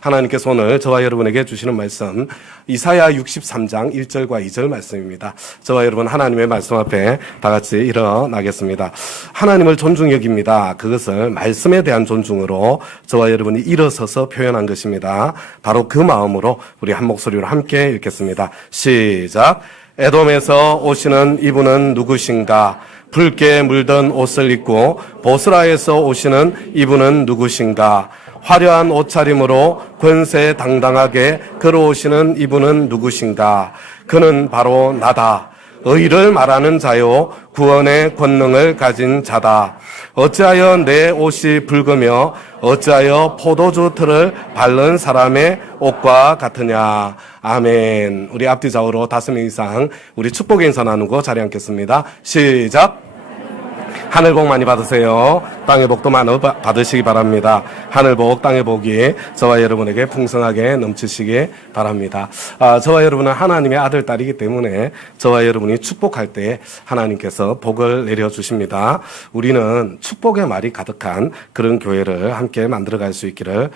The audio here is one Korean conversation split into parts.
하나님께서 오늘 저와 여러분에게 주시는 말씀 이사야 63장 1절과 2절 말씀입니다. 저와 여러분 하나님의 말씀 앞에 다 같이 일어나겠습니다. 하나님을 존중 여깁니다. 그것을 말씀에 대한 존중으로 저와 여러분이 일어서서 표현한 것입니다. 바로 그 마음으로 우리 한 목소리로 함께 읽겠습니다. 시작. 에돔에서 오시는 이분은 누구신가? 붉게 물든 옷을 입고 보스라에서 오시는 이분은 누구신가? 화려한 옷차림으로 권세 당당하게 걸어오시는 이분은 누구신가? 그는 바로 나다. 의를 말하는 자요 구원의 권능을 가진 자다. 어찌하여 내 옷이 붉으며 어찌하여 포도주 틀을 밟는 사람의 옷과 같으냐. 아멘. 우리 앞뒤 좌우로 5명 이상 우리 축복 인사 나누고 자리 앉겠습니다. 시작. 하늘 복 많이 받으세요. 땅의 복도 많이 받으시기 바랍니다. 하늘 복, 땅의 복이 저와 여러분에게 풍성하게 넘치시기 바랍니다. 저와 여러분은 하나님의 아들, 딸이기 때문에 저와 여러분이 축복할 때 하나님께서 복을 내려주십니다. 우리는 축복의 말이 가득한 그런 교회를 함께 만들어갈 수 있기를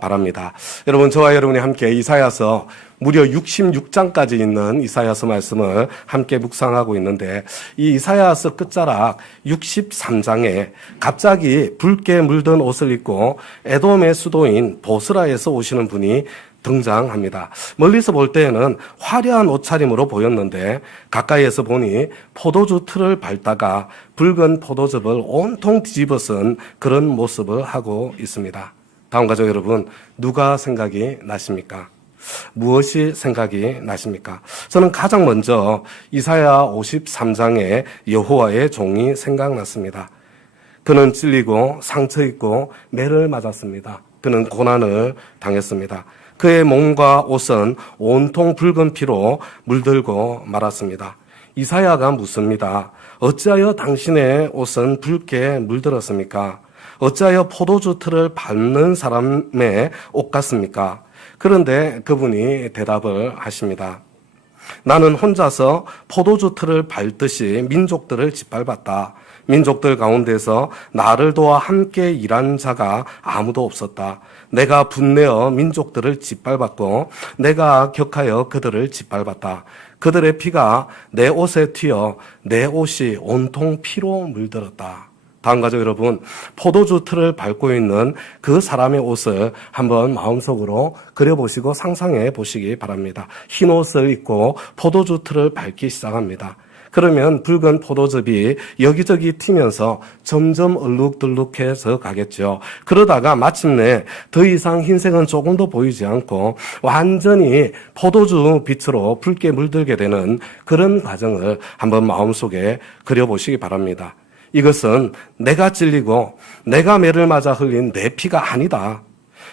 바랍니다. 여러분, 저와 여러분이 함께 이사야서 무려 66장까지 있는 이사야서 말씀을 함께 묵상하고 있는데, 이 이사야서 끝자락 63장에 갑자기 붉게 물든 옷을 입고 에돔의 수도인 보스라에서 오시는 분이 등장합니다. 멀리서 볼 때에는 화려한 옷차림으로 보였는데 가까이에서 보니 포도주 틀을 밟다가 붉은 포도즙을 온통 뒤집어 쓴 그런 모습을 하고 있습니다. 다음 가족 여러분, 누가 생각이 나십니까? 무엇이 생각이 나십니까? 저는 가장 먼저 이사야 53장의 여호와의 종이 생각났습니다. 그는 찔리고 상처 입고 매를 맞았습니다. 그는 고난을 당했습니다. 그의 몸과 옷은 온통 붉은 피로 물들고 말았습니다. 이사야가 묻습니다. 어찌하여 당신의 옷은 붉게 물들었습니까? 어찌하여 포도주 틀을 밟는 사람의 옷 같습니까? 그런데 그분이 대답을 하십니다. 나는 혼자서 포도주 틀을 밟듯이 민족들을 짓밟았다. 민족들 가운데서 나를 도와 함께 일한 자가 아무도 없었다. 내가 분내어 민족들을 짓밟았고 내가 격하여 그들을 짓밟았다. 그들의 피가 내 옷에 튀어 내 옷이 온통 피로 물들었다. 다음 가족 여러분, 포도주 틀을 밟고 있는 그 사람의 옷을 한번 마음속으로 그려보시고 상상해 보시기 바랍니다. 흰 옷을 입고 포도주 틀을 밟기 시작합니다. 그러면 붉은 포도즙이 여기저기 튀면서 점점 얼룩덜룩해서 가겠죠. 그러다가 마침내 더 이상 흰색은 조금도 보이지 않고 완전히 포도주 빛으로 붉게 물들게 되는 그런 과정을 한번 마음속에 그려보시기 바랍니다. 이것은 내가 찔리고 내가 매를 맞아 흘린 내 피가 아니다.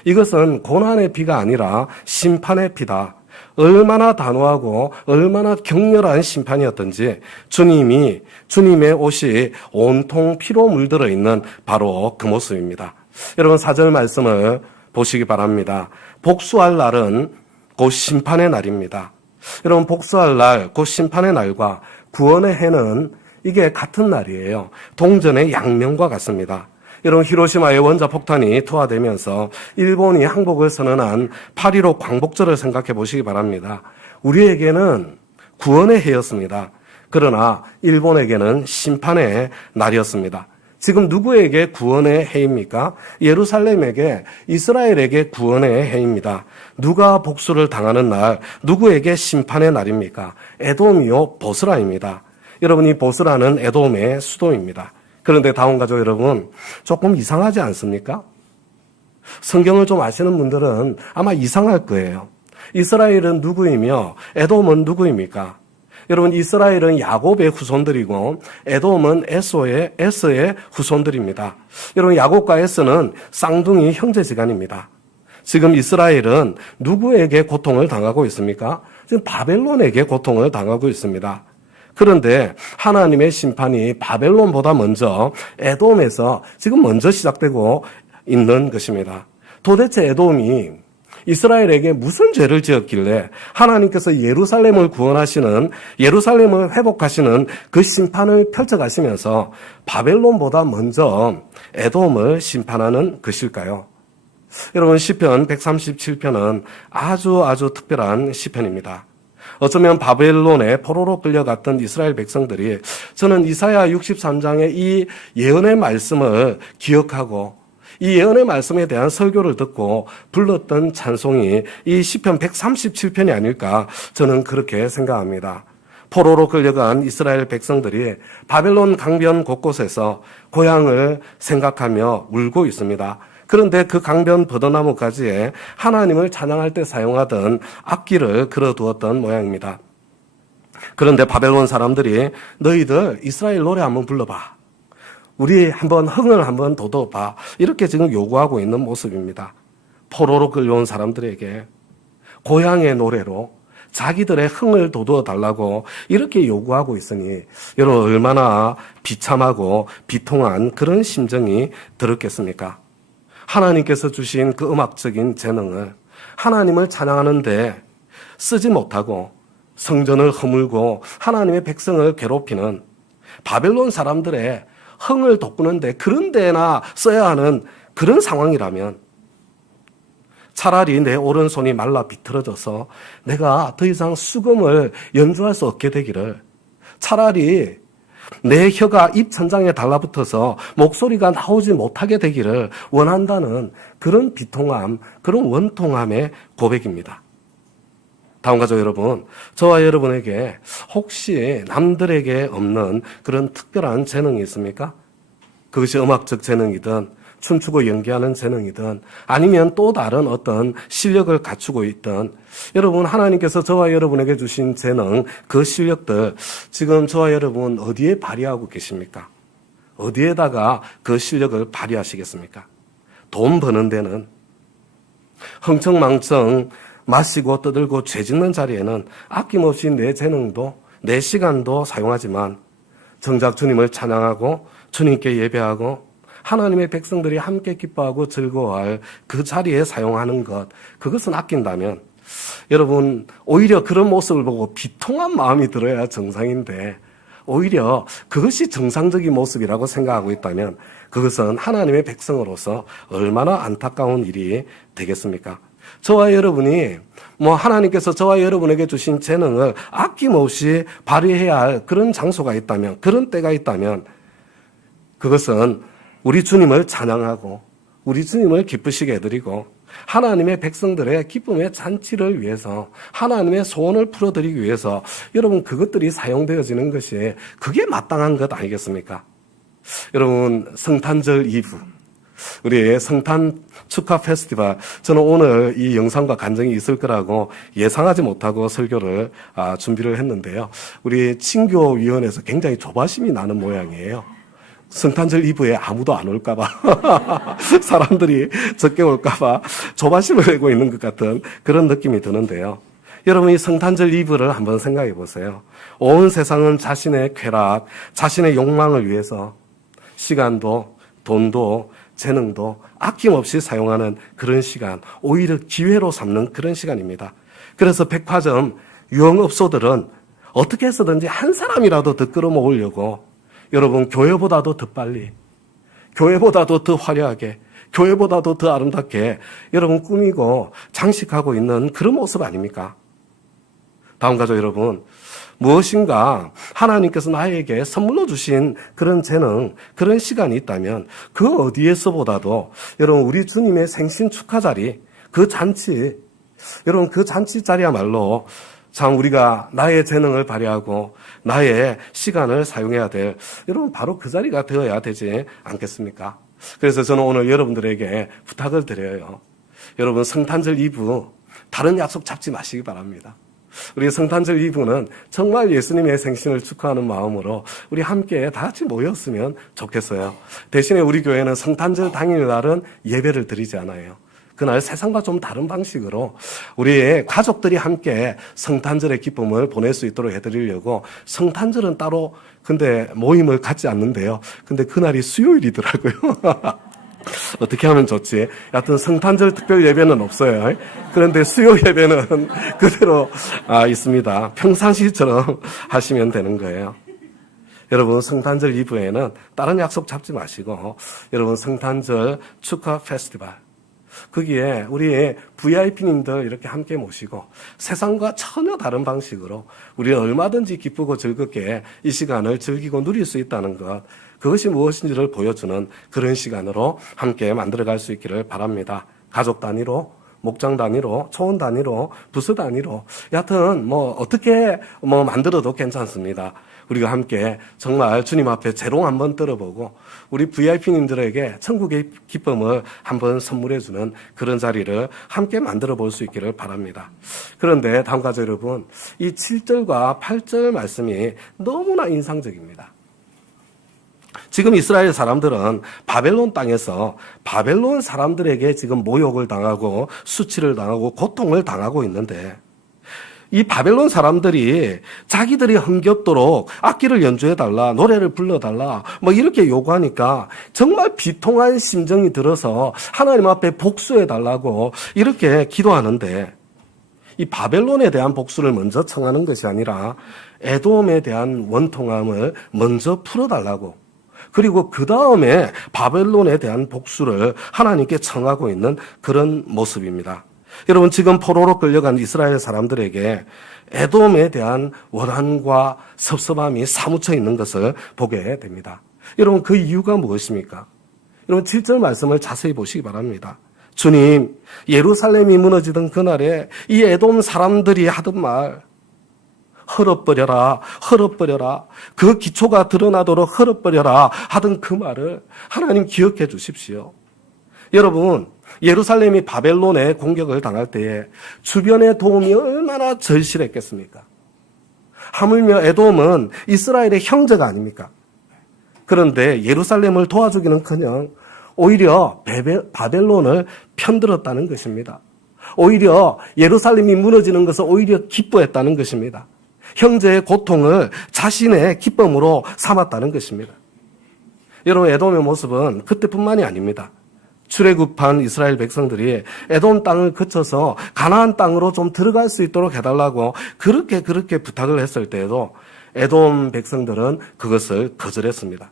이것은 고난의 피가 아니라 심판의 피다. 얼마나 단호하고 얼마나 격렬한 심판이었던지 주님의 옷이 온통 피로 물들어 있는 바로 그 모습입니다. 여러분 4절 말씀을 보시기 바랍니다. 복수할 날은 곧 심판의 날입니다. 여러분 복수할 날, 곧 심판의 날과 구원의 해는 이게 같은 날이에요. 동전의 양면과 같습니다. 여러분 히로시마의 원자폭탄이 투하되면서 일본이 항복을 선언한 8.15 광복절을 생각해 보시기 바랍니다. 우리에게는 구원의 해였습니다. 그러나 일본에게는 심판의 날이었습니다. 지금 누구에게 구원의 해입니까? 예루살렘에게, 이스라엘에게 구원의 해입니다. 누가 복수를 당하는 날, 누구에게 심판의 날입니까? 에돔이요 보스라입니다. 여러분, 이 보스라는 에돔의 수도입니다. 그런데 다음 가족 여러분, 조금 이상하지 않습니까? 성경을 좀 아시는 분들은 아마 이상할 거예요. 이스라엘은 누구이며 에돔은 누구입니까? 여러분, 이스라엘은 야곱의 후손들이고 에돔은 에서의 후손들입니다. 여러분, 야곱과 에서는 쌍둥이 형제지간입니다. 지금 이스라엘은 누구에게 고통을 당하고 있습니까? 지금 바벨론에게 고통을 당하고 있습니다. 그런데 하나님의 심판이 바벨론보다 먼저 에돔에서 지금 먼저 시작되고 있는 것입니다. 도대체 에돔이 이스라엘에게 무슨 죄를 지었길래 하나님께서 예루살렘을 구원하시는, 예루살렘을 회복하시는 그 심판을 펼쳐가시면서 바벨론보다 먼저 에돔을 심판하는 것일까요? 여러분, 시편 137편은 아주 특별한 시편입니다. 어쩌면 바벨론에 포로로 끌려갔던 이스라엘 백성들이, 저는 이사야 63장의 이 예언의 말씀을 기억하고 이 예언의 말씀에 대한 설교를 듣고 불렀던 찬송이 이 시편 137편이 아닐까, 저는 그렇게 생각합니다. 포로로 끌려간 이스라엘 백성들이 바벨론 강변 곳곳에서 고향을 생각하며 울고 있습니다. 그런데 그 강변 버드나무 가지에 하나님을 찬양할 때 사용하던 악기를 걸어두었던 모양입니다. 그런데 바벨론 사람들이 너희들 이스라엘 노래 한번 불러봐, 우리 한번 흥을 한번 돋워봐, 이렇게 지금 요구하고 있는 모습입니다. 포로로 끌려온 사람들에게 고향의 노래로 자기들의 흥을 돋워 달라고 이렇게 요구하고 있으니 여러분, 얼마나 비참하고 비통한 그런 심정이 들었겠습니까? 하나님께서 주신 그 음악적인 재능을 하나님을 찬양하는데 쓰지 못하고 성전을 허물고 하나님의 백성을 괴롭히는 바벨론 사람들의 흥을 돋구는데 그런 데나 써야 하는 그런 상황이라면 차라리 내 오른손이 말라 비틀어져서 내가 더 이상 수금을 연주할 수 없게 되기를, 차라리 내 혀가 입 천장에 달라붙어서 목소리가 나오지 못하게 되기를 원한다는 그런 비통함, 그런 원통함의 고백입니다. 다음 가족 여러분, 저와 여러분에게 혹시 남들에게 없는 그런 특별한 재능이 있습니까? 그것이 음악적 재능이든 춤추고 연기하는 재능이든 아니면 또 다른 어떤 실력을 갖추고 있든, 여러분, 하나님께서 저와 여러분에게 주신 재능, 그 실력들 지금 저와 여러분 어디에 발휘하고 계십니까? 어디에다가 그 실력을 발휘하시겠습니까? 돈 버는 데는, 흥청망청 마시고 떠들고 죄 짓는 자리에는 아낌없이 내 재능도 내 시간도 사용하지만, 정작 주님을 찬양하고 주님께 예배하고 하나님의 백성들이 함께 기뻐하고 즐거워할 그 자리에 사용하는 것, 그것은 아낀다면, 여러분, 오히려 그런 모습을 보고 비통한 마음이 들어야 정상인데, 오히려 그것이 정상적인 모습이라고 생각하고 있다면 그것은 하나님의 백성으로서 얼마나 안타까운 일이 되겠습니까? 저와 여러분이 하나님께서 저와 여러분에게 주신 재능을 아낌없이 발휘해야 할 그런 장소가 있다면, 그런 때가 있다면, 그것은 우리 주님을 찬양하고 우리 주님을 기쁘시게 해드리고 하나님의 백성들의 기쁨의 잔치를 위해서, 하나님의 소원을 풀어드리기 위해서 여러분, 그것들이 사용되어지는 것이 그게 마땅한 것 아니겠습니까? 여러분, 성탄절 이브, 우리 성탄 축하 페스티벌, 저는 오늘 이 영상과 간증이 있을 거라고 예상하지 못하고 설교를 준비를 했는데요. 우리 친교위원회에서 굉장히 조바심이 나는 모양이에요. 성탄절 이브에 아무도 안 올까봐 사람들이 적게 올까봐 조바심을 내고 있는 것 같은 그런 느낌이 드는데요. 여러분, 이 성탄절 이브를 한번 생각해 보세요. 온 세상은 자신의 쾌락, 자신의 욕망을 위해서 시간도 돈도 재능도 아낌없이 사용하는 그런 시간, 오히려 기회로 삼는 그런 시간입니다. 그래서 백화점 유흥업소들은 어떻게 해서든지 한 사람이라도 더 끌어모으려고, 여러분, 교회보다도 더 빨리, 교회보다도 더 화려하게, 교회보다도 더 아름답게 여러분 꾸미고 장식하고 있는 그런 모습 아닙니까? 다음 가족 여러분, 무엇인가 하나님께서 나에게 선물로 주신 그런 재능, 그런 시간이 있다면 그 어디에서보다도 여러분, 우리 주님의 생신 축하 자리, 그 잔치, 여러분, 그 잔치 자리야말로 참 우리가 나의 재능을 발휘하고 나의 시간을 사용해야 될, 여러분, 바로 그 자리가 되어야 되지 않겠습니까? 그래서 저는 오늘 여러분들에게 부탁을 드려요. 여러분, 성탄절 이브 다른 약속 잡지 마시기 바랍니다. 우리 성탄절 이브는 정말 예수님의 생신을 축하하는 마음으로 우리 함께 다 같이 모였으면 좋겠어요. 대신에 우리 교회는 성탄절 당일날은 예배를 드리지 않아요. 그날 세상과 좀 다른 방식으로 우리 가족들이 함께 성탄절의 기쁨을 보낼 수 있도록 해드리려고, 성탄절은 따로 근데 모임을 갖지 않는데요. 근데 그날이 수요일이더라고요. 어떻게 하면 좋지? 여하튼 성탄절 특별 예배는 없어요. 그런데 수요 예배는 그대로 있습니다. 평상시처럼 하시면 되는 거예요. 여러분, 성탄절 이브에는 다른 약속 잡지 마시고 여러분, 성탄절 축하 페스티벌, 거기에 우리 VIP님들 이렇게 함께 모시고 세상과 전혀 다른 방식으로 우리는 얼마든지 기쁘고 즐겁게 이 시간을 즐기고 누릴 수 있다는 것, 그것이 무엇인지를 보여주는 그런 시간으로 함께 만들어갈 수 있기를 바랍니다. 가족 단위로, 목장 단위로, 초원 단위로, 부서 단위로, 여하튼 어떻게 만들어도 괜찮습니다. 우리가 함께 정말 주님 앞에 재롱 한번 들어보고 우리 VIP님들에게 천국의 기쁨을 한번 선물해주는 그런 자리를 함께 만들어 볼 수 있기를 바랍니다. 그런데 다음과 같이 여러분, 이 7절과 8절 말씀이 너무나 인상적입니다. 지금 이스라엘 사람들은 바벨론 땅에서 바벨론 사람들에게 지금 모욕을 당하고 수치를 당하고 고통을 당하고 있는데, 이 바벨론 사람들이 자기들이 흥겹도록 악기를 연주해달라, 노래를 불러달라, 이렇게 요구하니까 정말 비통한 심정이 들어서 하나님 앞에 복수해달라고 이렇게 기도하는데, 이 바벨론에 대한 복수를 먼저 청하는 것이 아니라 에돔에 대한 원통함을 먼저 풀어달라고, 그리고 그 다음에 바벨론에 대한 복수를 하나님께 청하고 있는 그런 모습입니다. 여러분, 지금 포로로 끌려간 이스라엘 사람들에게 에돔에 대한 원한과 섭섭함이 사무쳐 있는 것을 보게 됩니다. 여러분, 그 이유가 무엇입니까? 여러분, 7절 말씀을 자세히 보시기 바랍니다. 주님, 예루살렘이 무너지던 그날에 이 에돔 사람들이 하던 말, 헐어버려라, 헐어버려라, 그 기초가 드러나도록 헐어버려라 하던 그 말을 하나님 기억해 주십시오. 여러분, 예루살렘이 바벨론의 공격을 당할 때에 주변의 도움이 얼마나 절실했겠습니까? 하물며 에돔은 이스라엘의 형제가 아닙니까? 그런데 예루살렘을 도와주기는커녕 오히려 바벨론을 편들었다는 것입니다. 오히려 예루살렘이 무너지는 것을 오히려 기뻐했다는 것입니다. 형제의 고통을 자신의 기쁨으로 삼았다는 것입니다. 여러분, 에돔의 모습은 그때뿐만이 아닙니다. 출애굽한 이스라엘 백성들이 에돔 땅을 거쳐서 가나안 땅으로 좀 들어갈 수 있도록 해달라고 그렇게 부탁을 했을 때에도 에돔 백성들은 그것을 거절했습니다.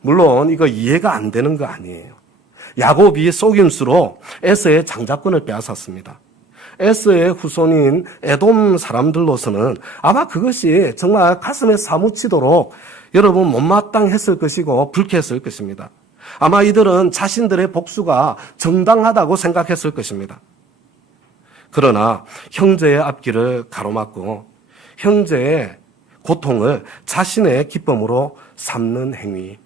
물론 이거 이해가 안 되는 거 아니에요. 야곱이 속임수로 에서의 장자권을 빼앗았습니다. 에서의 후손인 에돔 사람들로서는 아마 그것이 정말 가슴에 사무치도록 여러분 못마땅했을 것이고 불쾌했을 것입니다. 아마 이들은 자신들의 복수가 정당하다고 생각했을 것입니다. 그러나 형제의 앞길을 가로막고 형제의 고통을 자신의 기쁨으로 삼는 행위,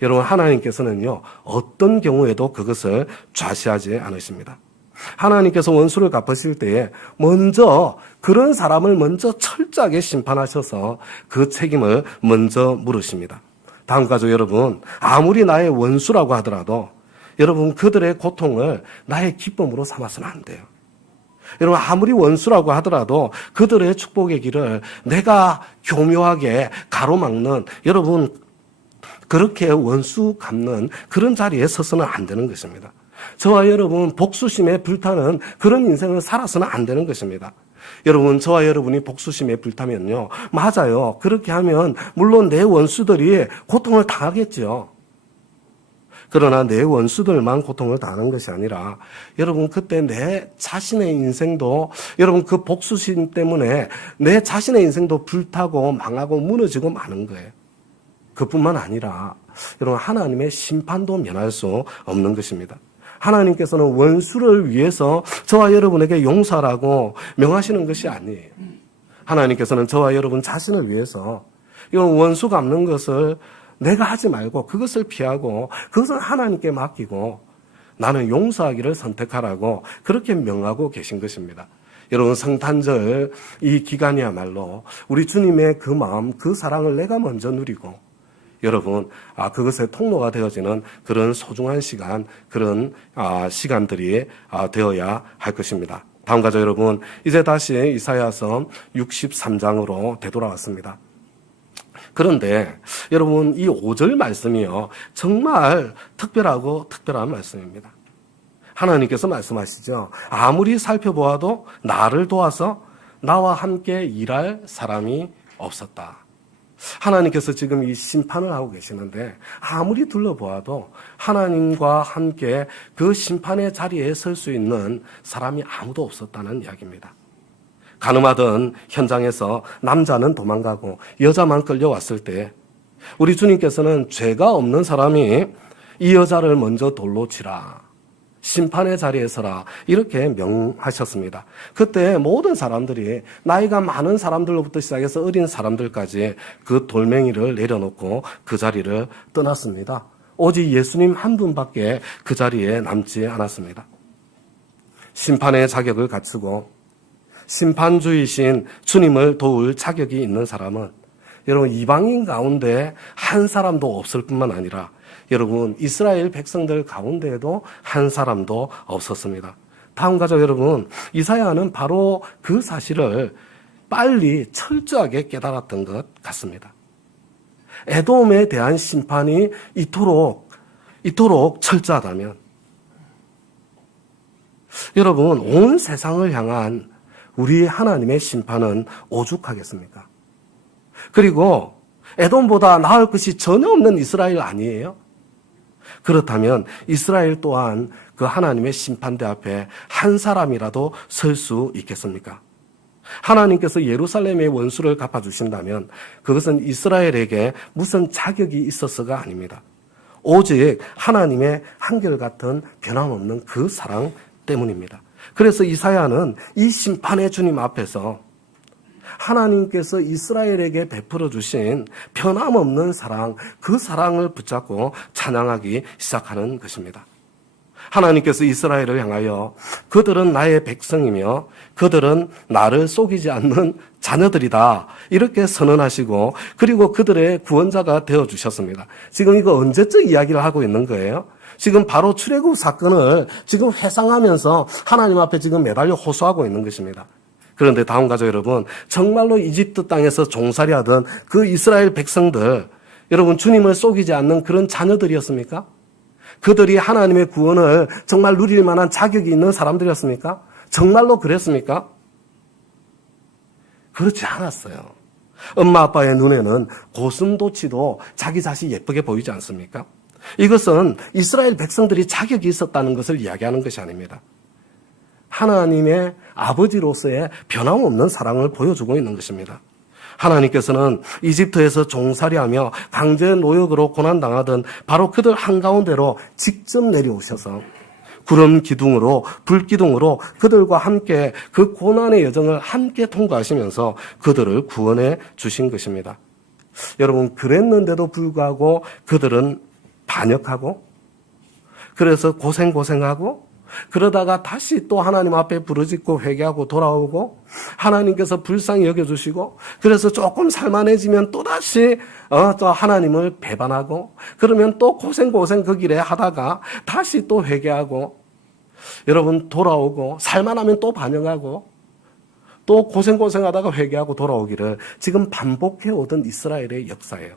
여러분, 하나님께서는요 어떤 경우에도 그것을 좌시하지 않으십니다. 하나님께서 원수를 갚으실 때에 먼저 그런 사람을 먼저 철저하게 심판하셔서 그 책임을 먼저 물으십니다. 다음 가족 여러분, 아무리 나의 원수라고 하더라도 여러분 그들의 고통을 나의 기쁨으로 삼아서는 안 돼요. 여러분, 아무리 원수라고 하더라도 그들의 축복의 길을 내가 교묘하게 가로막는, 여러분 그렇게 원수 갚는 그런 자리에 서서는 안 되는 것입니다. 저와 여러분 복수심에 불타는 그런 인생을 살아서는 안 되는 것입니다. 여러분, 저와 여러분이 복수심에 불타면요, 맞아요. 그렇게 하면 물론 내 원수들이 고통을 당하겠죠. 그러나 내 원수들만 고통을 당하는 것이 아니라 여러분 그때 내 자신의 인생도, 여러분 그 복수심 때문에 내 자신의 인생도 불타고 망하고 무너지고 마는 거예요. 그뿐만 아니라 여러분 하나님의 심판도 면할 수 없는 것입니다. 하나님께서는 원수를 위해서 저와 여러분에게 용서라고 명하시는 것이 아니에요. 하나님께서는 저와 여러분 자신을 위해서 이런 원수 갚는 것을 내가 하지 말고 그것을 피하고 그것을 하나님께 맡기고 나는 용서하기를 선택하라고 그렇게 명하고 계신 것입니다. 여러분, 성탄절 이 기간이야말로 우리 주님의 그 마음, 그 사랑을 내가 먼저 누리고 여러분, 그것의 통로가 되어지는 그런 소중한 시간, 그런 시간들이 되어야 할 것입니다. 다음 가족 여러분, 이제 다시 이사야서 63장으로 되돌아왔습니다. 그런데 여러분, 이 5절 말씀이요, 정말 특별한 말씀입니다. 하나님께서 말씀하시죠. 아무리 살펴보아도 나를 도와서 나와 함께 일할 사람이 없었다. 하나님께서 지금 이 심판을 하고 계시는데 아무리 둘러보아도 하나님과 함께 그 심판의 자리에 설 수 있는 사람이 아무도 없었다는 이야기입니다. 가늠하던 현장에서 남자는 도망가고 여자만 끌려왔을 때 우리 주님께서는 죄가 없는 사람이 이 여자를 먼저 돌로 치라, 심판의 자리에 서라, 이렇게 명하셨습니다. 그때 모든 사람들이 나이가 많은 사람들로부터 시작해서 어린 사람들까지 그 돌멩이를 내려놓고 그 자리를 떠났습니다. 오직 예수님 한 분밖에 그 자리에 남지 않았습니다. 심판의 자격을 갖추고 심판주이신 주님을 도울 자격이 있는 사람은 여러분 이방인 가운데 한 사람도 없을 뿐만 아니라 여러분 이스라엘 백성들 가운데에도 한 사람도 없었습니다. 다음 가족 여러분, 이사야는 바로 그 사실을 빨리 철저하게 깨달았던 것 같습니다. 에돔에 대한 심판이 이토록 철저하다면 여러분 온 세상을 향한 우리 하나님의 심판은 오죽하겠습니까? 그리고 에돔보다 나을 것이 전혀 없는 이스라엘 아니에요? 그렇다면 이스라엘 또한 그 하나님의 심판대 앞에 한 사람이라도 설 수 있겠습니까? 하나님께서 예루살렘의 원수를 갚아주신다면 그것은 이스라엘에게 무슨 자격이 있어서가 아닙니다. 오직 하나님의 한결같은 변함없는 그 사랑 때문입니다. 그래서 이사야는 이 심판의 주님 앞에서 하나님께서 이스라엘에게 베풀어 주신 변함없는 사랑, 그 사랑을 붙잡고 찬양하기 시작하는 것입니다. 하나님께서 이스라엘을 향하여 그들은 나의 백성이며 그들은 나를 속이지 않는 자녀들이다, 이렇게 선언하시고 그리고 그들의 구원자가 되어주셨습니다. 지금 이거 언제적 이야기를 하고 있는 거예요? 지금 바로 출애굽 사건을 지금 회상하면서 하나님 앞에 지금 매달려 호소하고 있는 것입니다. 그런데 다음 가족 여러분, 정말로 이집트 땅에서 종살이하던 그 이스라엘 백성들, 여러분 주님을 속이지 않는 그런 자녀들이었습니까? 그들이 하나님의 구원을 정말 누릴 만한 자격이 있는 사람들이었습니까? 정말로 그랬습니까? 그렇지 않았어요. 엄마 아빠의 눈에는 고슴도치도 자기 자신이 예쁘게 보이지 않습니까? 이것은 이스라엘 백성들이 자격이 있었다는 것을 이야기하는 것이 아닙니다. 하나님의 아버지로서의 변함없는 사랑을 보여주고 있는 것입니다. 하나님께서는 이집트에서 종살이하며 강제 노역으로 고난당하던 바로 그들 한가운데로 직접 내려오셔서 구름 기둥으로, 불 기둥으로 그들과 함께 그 고난의 여정을 함께 통과하시면서 그들을 구원해 주신 것입니다. 여러분, 그랬는데도 불구하고 그들은 반역하고, 그래서 고생하고, 그러다가 다시 또 하나님 앞에 부르짖고 회개하고 돌아오고, 하나님께서 불쌍히 여겨주시고, 그래서 조금 살만해지면 또다시 또 하나님을 배반하고, 그러면 또 고생 그 길에 하다가 다시 또 회개하고, 여러분 돌아오고, 살만하면 또 반역하고, 또 고생하다가 회개하고 돌아오기를 지금 반복해 오던 이스라엘의 역사예요.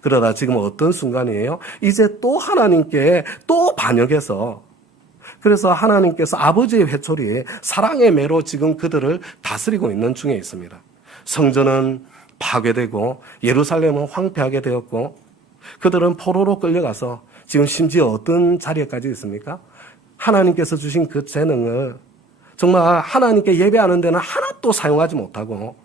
그러다 지금 어떤 순간이에요? 이제 또 하나님께 또 반역해서, 그래서 하나님께서 아버지의 회초리, 사랑의 매로 지금 그들을 다스리고 있는 중에 있습니다. 성전은 파괴되고 예루살렘은 황폐하게 되었고 그들은 포로로 끌려가서 지금 심지어 어떤 자리에까지 있습니까? 하나님께서 주신 그 재능을 정말 하나님께 예배하는 데는 하나도 사용하지 못하고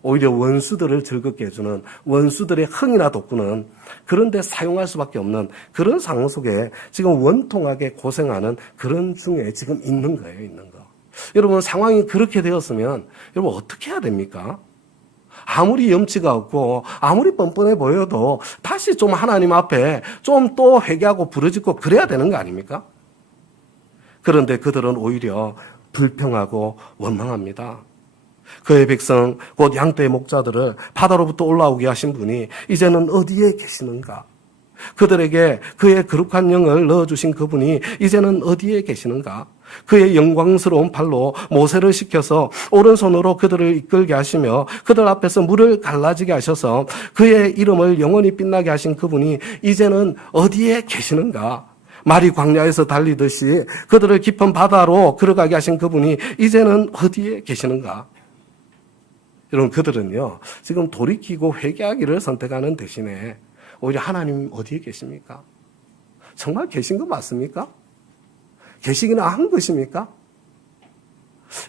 오히려 원수들을 즐겁게 해주는, 원수들의 흥이나 돋구는 그런 데 사용할 수밖에 없는 그런 상황 속에 지금 원통하게 고생하는 그런 중에 지금 있는 거예요, 있는 거. 여러분, 상황이 그렇게 되었으면 여러분 어떻게 해야 됩니까? 아무리 염치가 없고 아무리 뻔뻔해 보여도 다시 좀 하나님 앞에 좀 또 회개하고 부르짖고 그래야 되는 거 아닙니까? 그런데 그들은 오히려 불평하고 원망합니다. 그의 백성 곧 양떼의 목자들을 바다로부터 올라오게 하신 분이 이제는 어디에 계시는가? 그들에게 그의 거룩한 영을 넣어주신 그분이 이제는 어디에 계시는가? 그의 영광스러운 팔로 모세를 시켜서 오른손으로 그들을 이끌게 하시며 그들 앞에서 물을 갈라지게 하셔서 그의 이름을 영원히 빛나게 하신 그분이 이제는 어디에 계시는가? 말이 광야에서 달리듯이 그들을 깊은 바다로 걸어가게 하신 그분이 이제는 어디에 계시는가? 여러분, 그들은요, 지금 돌이키고 회개하기를 선택하는 대신에 오히려 하나님 어디에 계십니까? 정말 계신 거 맞습니까? 계시기는 한 것입니까?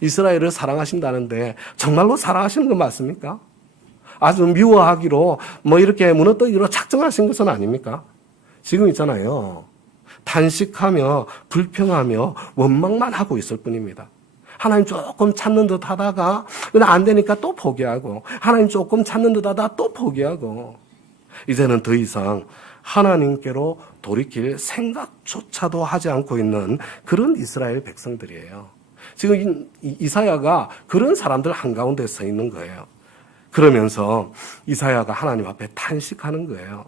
이스라엘을 사랑하신다는데 정말로 사랑하시는 거 맞습니까? 아주 미워하기로 이렇게 무너뜨기로 작정하신 것은 아닙니까? 지금 있잖아요. 탄식하며 불평하며 원망만 하고 있을 뿐입니다. 하나님 조금 찾는 듯 하다가 그냥 안 되니까 또 포기하고, 하나님 조금 찾는 듯 하다가 또 포기하고, 이제는 더 이상 하나님께로 돌이킬 생각조차도 하지 않고 있는 그런 이스라엘 백성들이에요. 지금 이사야가 그런 사람들 한가운데 서 있는 거예요. 그러면서 이사야가 하나님 앞에 탄식하는 거예요.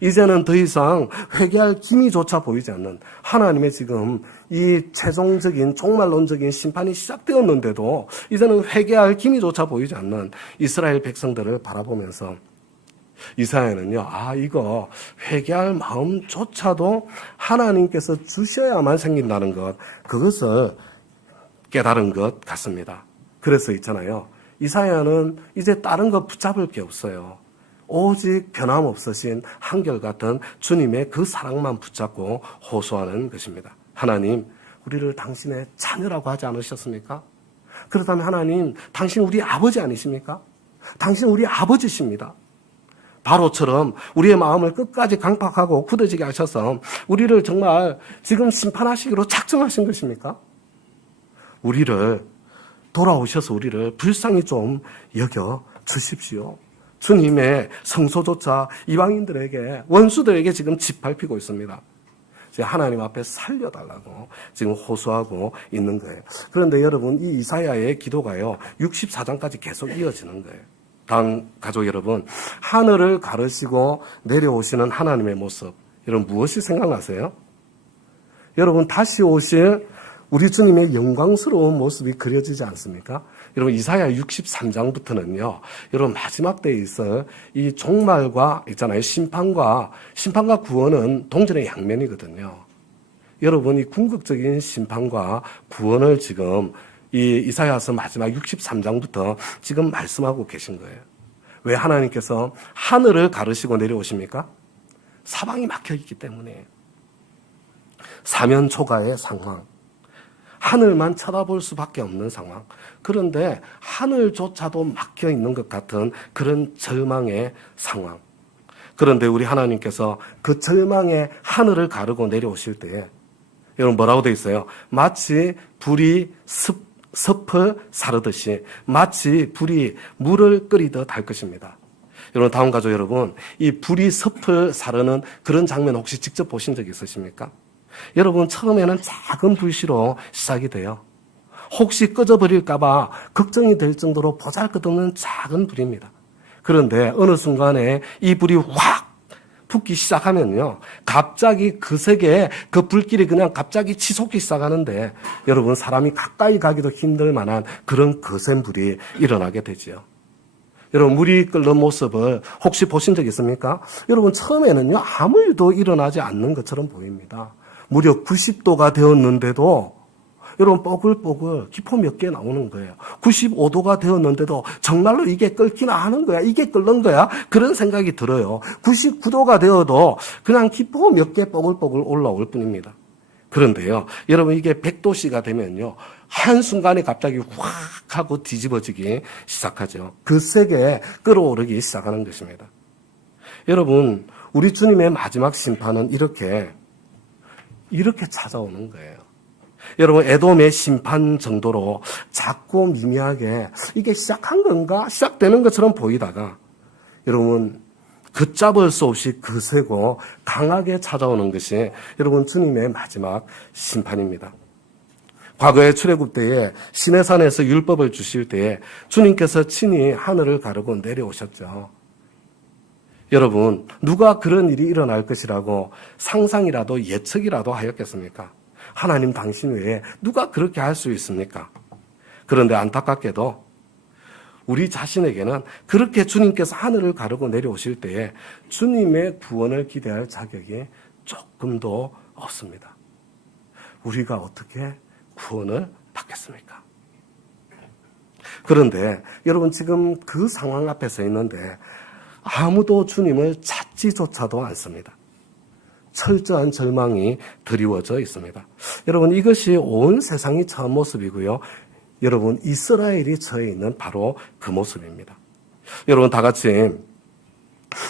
이제는 더 이상 회개할 기미조차 보이지 않는 하나님의 지금 이 최종적인 종말론적인 심판이 시작되었는데도 이제는 회개할 기미조차 보이지 않는 이스라엘 백성들을 바라보면서 이사야는요, 이거 회개할 마음조차도 하나님께서 주셔야만 생긴다는 것, 그것을 깨달은 것 같습니다. 그래서 있잖아요, 이사야는 이제 다른 거 붙잡을 게 없어요. 오직 변함없으신 한결같은 주님의 그 사랑만 붙잡고 호소하는 것입니다. 하나님, 우리를 당신의 자녀라고 하지 않으셨습니까? 그렇다면 하나님, 당신 우리 아버지 아니십니까? 당신 우리 아버지십니다. 바로처럼 우리의 마음을 끝까지 강팍하고 굳어지게 하셔서 우리를 정말 지금 심판하시기로 작정하신 것입니까? 우리를 돌아오셔서 우리를 불쌍히 좀 여겨 주십시오. 주님의 성소조차 이방인들에게, 원수들에게 지금 짓밟히고 있습니다. 하나님 앞에 살려달라고 지금 호소하고 있는 거예요. 그런데 여러분, 이 이사야의 기도가요, 64장까지 계속 이어지는 거예요. 다음 가족 여러분, 하늘을 가르시고 내려오시는 하나님의 모습, 여러분 무엇이 생각나세요? 여러분, 다시 오실 우리 주님의 영광스러운 모습이 그려지지 않습니까? 여러분, 이사야 63장부터는요, 여러분 마지막 때에 있어 이 종말과 있잖아요, 심판과 구원은 동전의 양면이거든요. 여러분, 이 궁극적인 심판과 구원을 지금 이 이사야서 마지막 63장부터 지금 말씀하고 계신 거예요. 왜 하나님께서 하늘을 가르시고 내려오십니까? 사방이 막혀 있기 때문에. 사면 초가의 상황. 하늘만 쳐다볼 수밖에 없는 상황. 그런데 하늘조차도 막혀 있는 것 같은 그런 절망의 상황. 그런데 우리 하나님께서 그 절망의 하늘을 가르고 내려오실 때에 여러분 뭐라고 되어 있어요? 마치 불이 섭을 사르듯이, 마치 불이 물을 끓이듯 할 것입니다. 여러분, 다음 가족 여러분, 이 불이 섭을 사르는 그런 장면 혹시 직접 보신 적 있으십니까? 여러분, 처음에는 작은 불씨로 시작이 돼요. 혹시 꺼져버릴까봐 걱정이 될 정도로 보잘것없는 작은 불입니다. 그런데 어느 순간에 이 불이 확 붙기 시작하면요, 갑자기 그 세계에 그 불길이 그냥 갑자기 치솟기 시작하는데, 여러분, 사람이 가까이 가기도 힘들 만한 그런 거센 불이 일어나게 되지요. 여러분, 물이 끓는 모습을 혹시 보신 적 있습니까? 여러분, 처음에는요, 아무 일도 일어나지 않는 것처럼 보입니다. 무려 90도가 되었는데도 여러분, 뽀글뽀글 기포 몇 개 나오는 거예요. 95도가 되었는데도 정말로 이게 끓기나 하는 거야? 이게 끓는 거야? 그런 생각이 들어요. 99도가 되어도 그냥 기포 몇 개 뽀글뽀글 올라올 뿐입니다. 그런데요, 여러분, 이게 100도씨가 되면요, 한순간에 갑자기 확 하고 뒤집어지기 시작하죠. 그 세계에 끌어오르기 시작하는 것입니다. 여러분, 우리 주님의 마지막 심판은 이렇게 찾아오는 거예요. 여러분, 에돔의 심판 정도로 작고 미미하게 이게 시작한 건가? 시작되는 것처럼 보이다가 여러분, 걷잡을 수 없이 거세고 강하게 찾아오는 것이 여러분 주님의 마지막 심판입니다. 과거의 출애굽 때에 시내산에서 율법을 주실 때에 주님께서 친히 하늘을 가르고 내려오셨죠. 여러분, 누가 그런 일이 일어날 것이라고 상상이라도 예측이라도 하였겠습니까? 하나님 당신 외에 누가 그렇게 할 수 있습니까? 그런데 안타깝게도 우리 자신에게는 그렇게 주님께서 하늘을 가르고 내려오실 때에 주님의 구원을 기대할 자격이 조금도 없습니다. 우리가 어떻게 구원을 받겠습니까? 그런데 여러분 지금 그 상황 앞에 서 있는데 아무도 주님을 찾지조차도 않습니다. 철저한 절망이 드리워져 있습니다. 여러분 이것이 온 세상이 처한 모습이고요. 여러분 이스라엘이 처해 있는 바로 그 모습입니다. 여러분 다 같이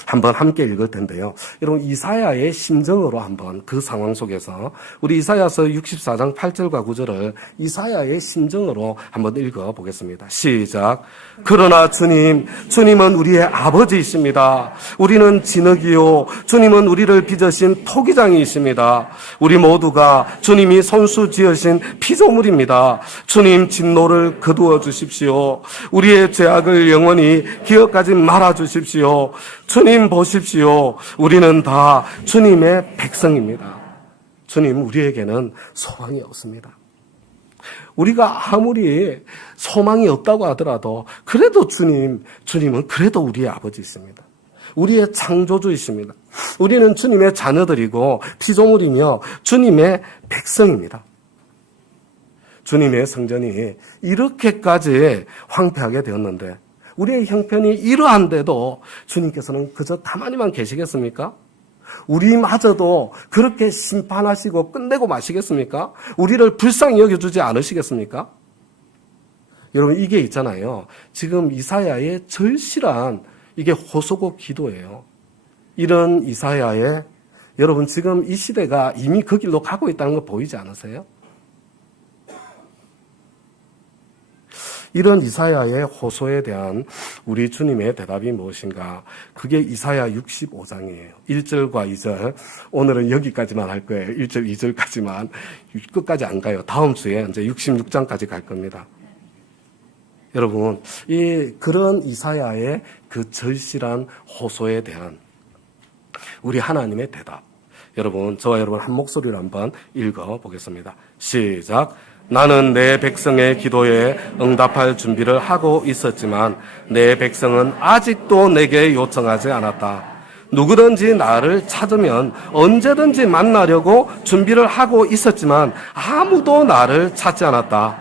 한번 함께 읽을 텐데요. 여러분 이사야의 심정으로 한번 그 상황 속에서 우리 이사야서 64장 8절과 9절을 이사야의 심정으로 한번 읽어보겠습니다. 시작. 그러나 주님은 우리의 아버지이십니다. 우리는 진흙이요 주님은 우리를 빚으신 토기장이십니다. 우리 모두가 주님이 손수 지으신 피조물입니다. 주님 진노를 거두어 주십시오. 우리의 죄악을 영원히 기억하지 말아 주십시오. 주님 보십시오. 우리는 다 주님의 백성입니다. 주님, 우리에게는 소망이 없습니다. 우리가 아무리 소망이 없다고 하더라도 그래도 주님은 그래도 우리의 아버지이십니다. 우리의 창조주이십니다. 우리는 주님의 자녀들이고 피조물이며 주님의 백성입니다. 주님의 성전이 이렇게까지 황폐하게 되었는데 우리의 형편이 이러한데도 주님께서는 그저 가만히만 계시겠습니까? 우리마저도 그렇게 심판하시고 끝내고 마시겠습니까? 우리를 불쌍히 여겨주지 않으시겠습니까? 여러분 이게 있잖아요. 지금 이사야의 절실한 이게 호소고 기도예요. 이런 이사야의 여러분 지금 이 시대가 이미 그 길로 가고 있다는 거 보이지 않으세요? 이런 이사야의 호소에 대한 우리 주님의 대답이 무엇인가? 그게 이사야 65장이에요. 1절과 2절. 오늘은 여기까지만 할 거예요. 1절, 2절까지만. 끝까지 안 가요. 다음 주에 이제 66장까지 갈 겁니다. 여러분, 그런 이사야의 그 절실한 호소에 대한 우리 하나님의 대답. 여러분, 저와 여러분 한 목소리로 한번 읽어보겠습니다. 시작. 나는 내 백성의 기도에 응답할 준비를 하고 있었지만 내 백성은 아직도 내게 요청하지 않았다. 누구든지 나를 찾으면 언제든지 만나려고 준비를 하고 있었지만 아무도 나를 찾지 않았다.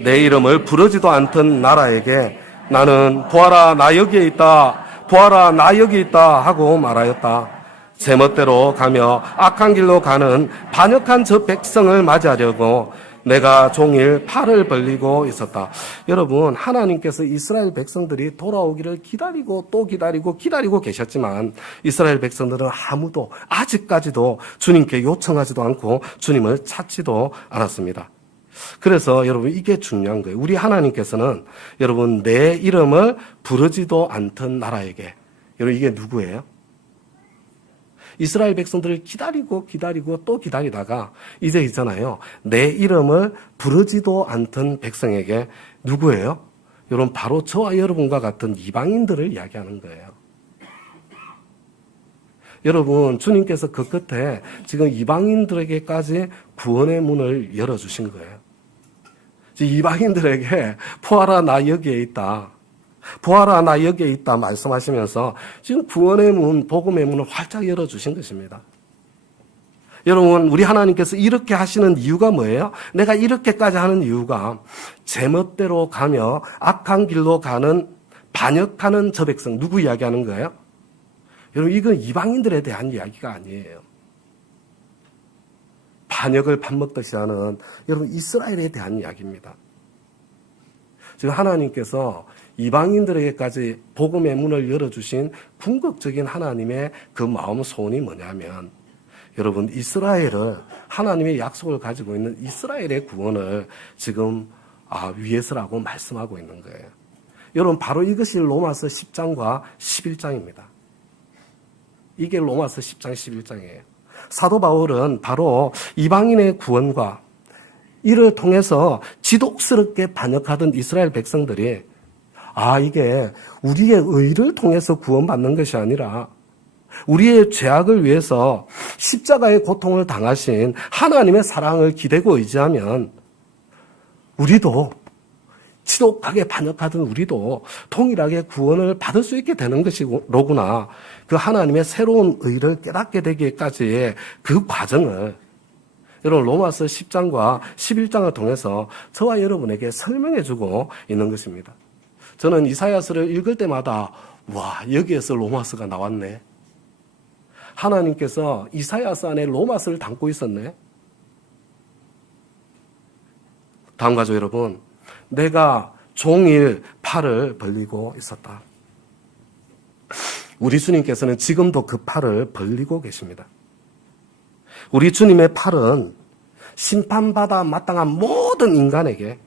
내 이름을 부르지도 않던 나라에게 나는 보아라 나 여기에 있다. 보아라 나 여기 있다 하고 말하였다. 제멋대로 가며 악한 길로 가는 반역한 저 백성을 맞이하려고 내가 종일 팔을 벌리고 있었다. 여러분, 하나님께서 이스라엘 백성들이 돌아오기를 기다리고 또 기다리고 계셨지만 이스라엘 백성들은 아무도 아직까지도 주님께 요청하지도 않고 주님을 찾지도 않았습니다. 그래서 여러분 이게 중요한 거예요. 우리 하나님께서는 여러분 내 이름을 부르지도 않던 나라에게 여러분 이게 누구예요? 이스라엘 백성들을 기다리고 또 기다리다가 이제 있잖아요. 내 이름을 부르지도 않던 백성에게 누구예요? 여러분 바로 저와 여러분과 같은 이방인들을 이야기하는 거예요. 여러분 주님께서 그 끝에 지금 이방인들에게까지 구원의 문을 열어주신 거예요. 이방인들에게 보아라 나 여기에 있다. 보아라 나 여기에 있다 말씀하시면서 지금 구원의 문, 복음의 문을 활짝 열어주신 것입니다. 여러분 우리 하나님께서 이렇게 하시는 이유가 뭐예요? 내가 이렇게까지 하는 이유가 제멋대로 가며 악한 길로 가는 반역하는 저 백성 누구 이야기하는 거예요? 여러분 이건 이방인들에 대한 이야기가 아니에요. 반역을 밥 먹듯이 하는 여러분 이스라엘에 대한 이야기입니다. 지금 하나님께서 이방인들에게까지 복음의 문을 열어주신 궁극적인 하나님의 그 마음 소원이 뭐냐면 여러분 이스라엘을 하나님의 약속을 가지고 있는 이스라엘의 구원을 지금 위해서라고 말씀하고 있는 거예요. 여러분 바로 이것이 로마서 10장과 11장입니다. 이게 로마서 10장 11장이에요. 사도 바울은 바로 이방인의 구원과 이를 통해서 지독스럽게 반역하던 이스라엘 백성들이 이게 우리의 의를 통해서 구원받는 것이 아니라 우리의 죄악을 위해서 십자가의 고통을 당하신 하나님의 사랑을 기대고 의지하면 우리도 지독하게 반역하던 우리도 동일하게 구원을 받을 수 있게 되는 것이로구나. 그 하나님의 새로운 의를 깨닫게 되기까지의 그 과정을 여러분 로마서 10장과 11장을 통해서 저와 여러분에게 설명해 주고 있는 것입니다. 저는 이사야서를 읽을 때마다 와, 여기에서 로마서가 나왔네. 하나님께서 이사야서 안에 로마서를 담고 있었네. 다음 가족 여러분, 내가 종일 팔을 벌리고 있었다. 우리 주님께서는 지금도 그 팔을 벌리고 계십니다. 우리 주님의 팔은 심판받아 마땅한 모든 인간에게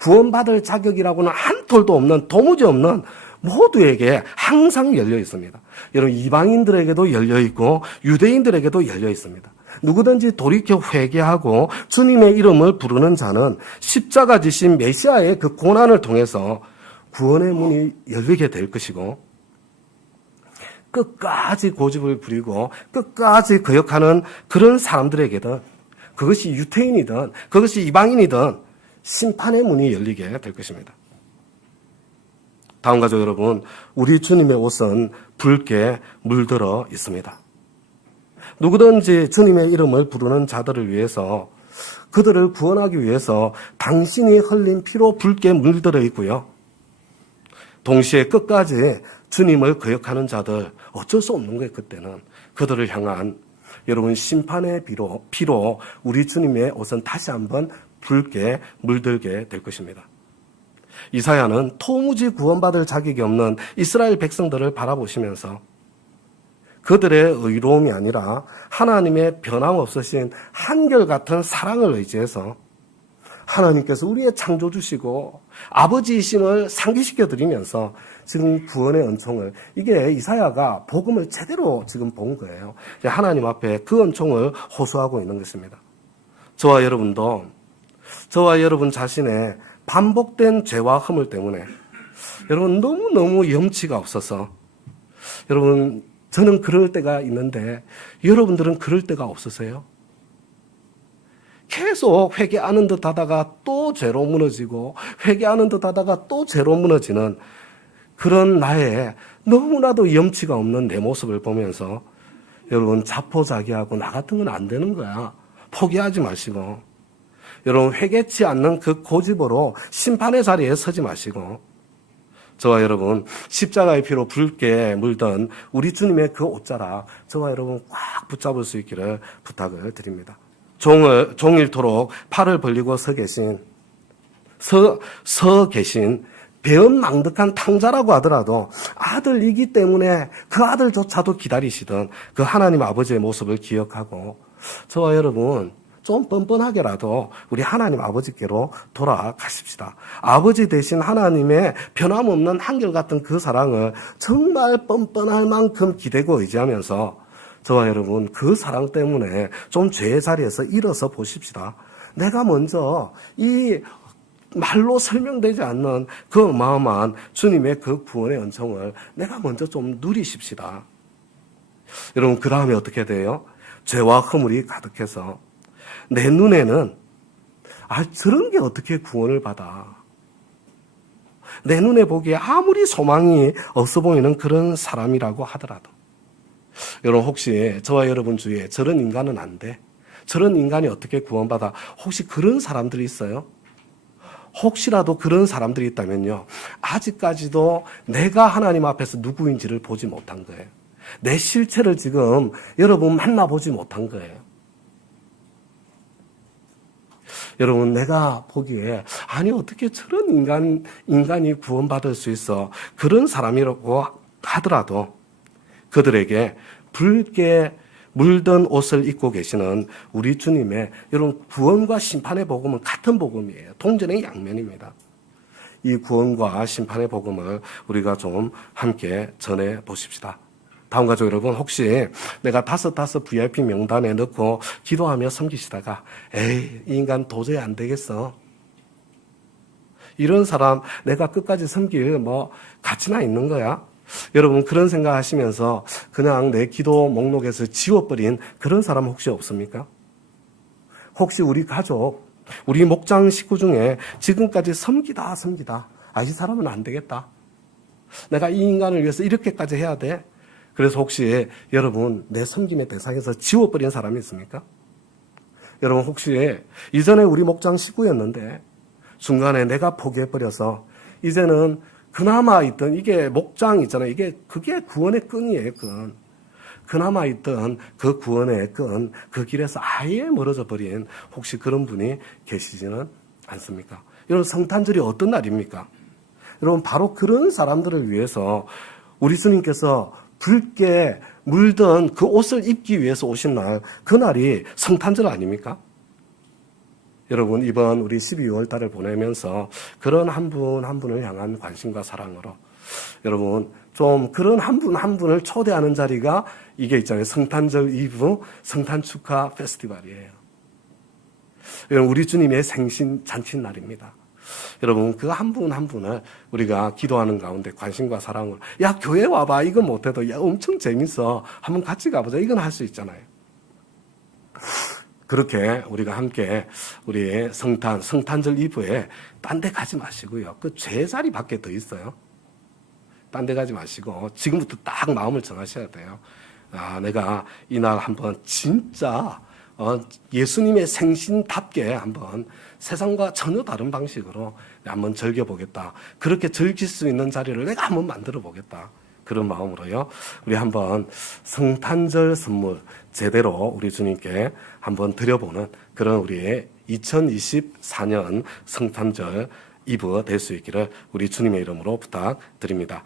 구원받을 자격이라고는 한 톨도 없는, 도무지 없는 모두에게 항상 열려 있습니다. 여러분, 이방인들에게도 열려 있고 유대인들에게도 열려 있습니다. 누구든지 돌이켜 회개하고 주님의 이름을 부르는 자는 십자가 지신 메시아의 그 고난을 통해서 구원의 문이 열리게 될 것이고, 끝까지 고집을 부리고 끝까지 거역하는 그런 사람들에게든, 그것이 유태인이든 그것이 이방인이든 심판의 문이 열리게 될 것입니다. 다음 가족 여러분, 우리 주님의 옷은 붉게 물들어 있습니다. 누구든지 주님의 이름을 부르는 자들을 위해서, 그들을 구원하기 위해서 당신이 흘린 피로 붉게 물들어 있고요. 동시에 끝까지 주님을 거역하는 자들, 어쩔 수 없는 거예요. 그때는 그들을 향한 여러분 심판의 피로 우리 주님의 옷은 다시 한번 붉게 물들게 될 것입니다. 이사야는 도무지 구원받을 자격이 없는 이스라엘 백성들을 바라보시면서 그들의 의로움이 아니라 하나님의 변함없으신 한결같은 사랑을 의지해서 하나님께서 우리의 창조주시고 아버지이심을 상기시켜 드리면서 지금 구원의 은총을, 이게 이사야가 복음을 제대로 지금 본 거예요. 하나님 앞에 그 은총을 호소하고 있는 것입니다. 저와 여러분도, 저와 여러분 자신의 반복된 죄와 허물 때문에 여러분 너무너무 염치가 없어서, 여러분 저는 그럴 때가 있는데 여러분들은 그럴 때가 없으세요? 계속 회개하는 듯 하다가 또 죄로 무너지고 회개하는 듯 하다가 또 죄로 무너지는 그런 나의 너무나도 염치가 없는 내 모습을 보면서 여러분 자포자기하고 나 같은 건 안 되는 거야. 포기하지 마시고, 여러분 회개치 않는 그 고집으로 심판의 자리에 서지 마시고, 저와 여러분 십자가의 피로 붉게 물든 우리 주님의 그 옷자락, 저와 여러분 꽉 붙잡을 수 있기를 부탁을 드립니다. 종일토록 팔을 벌리고 서 계신 배은망덕한 탕자라고 하더라도 아들이기 때문에 그 아들조차도 기다리시던 그 하나님 아버지의 모습을 기억하고, 저와 여러분 좀 뻔뻔하게라도 우리 하나님 아버지께로 돌아가십시다. 아버지 되신 하나님의 변함없는 한결같은 그 사랑을 정말 뻔뻔할 만큼 기대고 의지하면서 저와 여러분 그 사랑 때문에 좀 죄의 자리에서 일어서 보십시다. 내가 먼저 이 말로 설명되지 않는 그 어마어마한 주님의 그 구원의 은총을 내가 먼저 좀 누리십시다. 여러분 그 다음에 어떻게 돼요? 죄와 허물이 가득해서 내 눈에는 저런 게 어떻게 구원을 받아? 내 눈에 보기에 아무리 소망이 없어 보이는 그런 사람이라고 하더라도, 여러분 혹시 저와 여러분 주위에 저런 인간은 안 돼, 저런 인간이 어떻게 구원받아, 혹시 그런 사람들이 있어요? 혹시라도 그런 사람들이 있다면요, 아직까지도 내가 하나님 앞에서 누구인지를 보지 못한 거예요. 내 실체를 지금 여러분 만나보지 못한 거예요. 여러분 내가 보기에 아니 어떻게 저런 인간이 구원받을 수 있어, 그런 사람이라고 하더라도 그들에게 붉게 물든 옷을 입고 계시는 우리 주님의 여러분 구원과 심판의 복음은 같은 복음이에요. 동전의 양면입니다. 이 구원과 심판의 복음을 우리가 좀 함께 전해 보십시다. 다음 가족 여러분, 혹시 내가 다섯 VIP 명단에 넣고 기도하며 섬기시다가 에이 이 인간 도저히 안 되겠어, 이런 사람 내가 끝까지 섬길 가치나 있는 거야? 여러분 그런 생각 하시면서 그냥 내 기도 목록에서 지워버린 그런 사람 혹시 없습니까? 혹시 우리 가족, 우리 목장 식구 중에 지금까지 섬기다 이 사람은 안 되겠다, 내가 이 인간을 위해서 이렇게까지 해야 돼, 그래서 혹시 여러분 내 섬김의 대상에서 지워버린 사람이 있습니까? 여러분 혹시 이전에 우리 목장 식구였는데 중간에 내가 포기해버려서 이제는 그나마 있던 이게 목장 있잖아요. 그게 구원의 끈이에요, 끈. 그나마 있던 그 구원의 끈, 그 길에서 아예 멀어져 버린 혹시 그런 분이 계시지는 않습니까? 여러분, 성탄절이 어떤 날입니까? 여러분, 바로 그런 사람들을 위해서 우리 주님께서 붉게 물든 그 옷을 입기 위해서 오신 날, 그 날이 성탄절 아닙니까? 여러분, 이번 우리 12월 달을 보내면서 그런 한 분 한 분을 향한 관심과 사랑으로 여러분, 좀 그런 한 분 한 분을 초대하는 자리가 이게 있잖아요. 성탄절 이브 성탄 축하 페스티벌이에요. 여러분, 우리 주님의 생신 잔칫날입니다. 여러분, 그 한 분 한 분을 우리가 기도하는 가운데 관심과 사랑으로, 야, 교회 와봐. 이거 못해도, 야, 엄청 재밌어. 한번 같이 가보자. 이건 할 수 있잖아요. 그렇게 우리가 함께 우리 성탄절 이브에 딴 데 가지 마시고요. 그 제자리 밖에 더 있어요. 딴 데 가지 마시고 지금부터 딱 마음을 정하셔야 돼요. 아, 내가 이날 한번 진짜 예수님의 생신답게 한번 세상과 전혀 다른 방식으로 한번 즐겨보겠다. 그렇게 즐길 수 있는 자리를 내가 한번 만들어 보겠다. 그런 마음으로요. 우리 한번 성탄절 선물 제대로 우리 주님께 한번 드려보는 그런 우리의 2024년 성탄절 이브 될 수 있기를 우리 주님의 이름으로 부탁드립니다.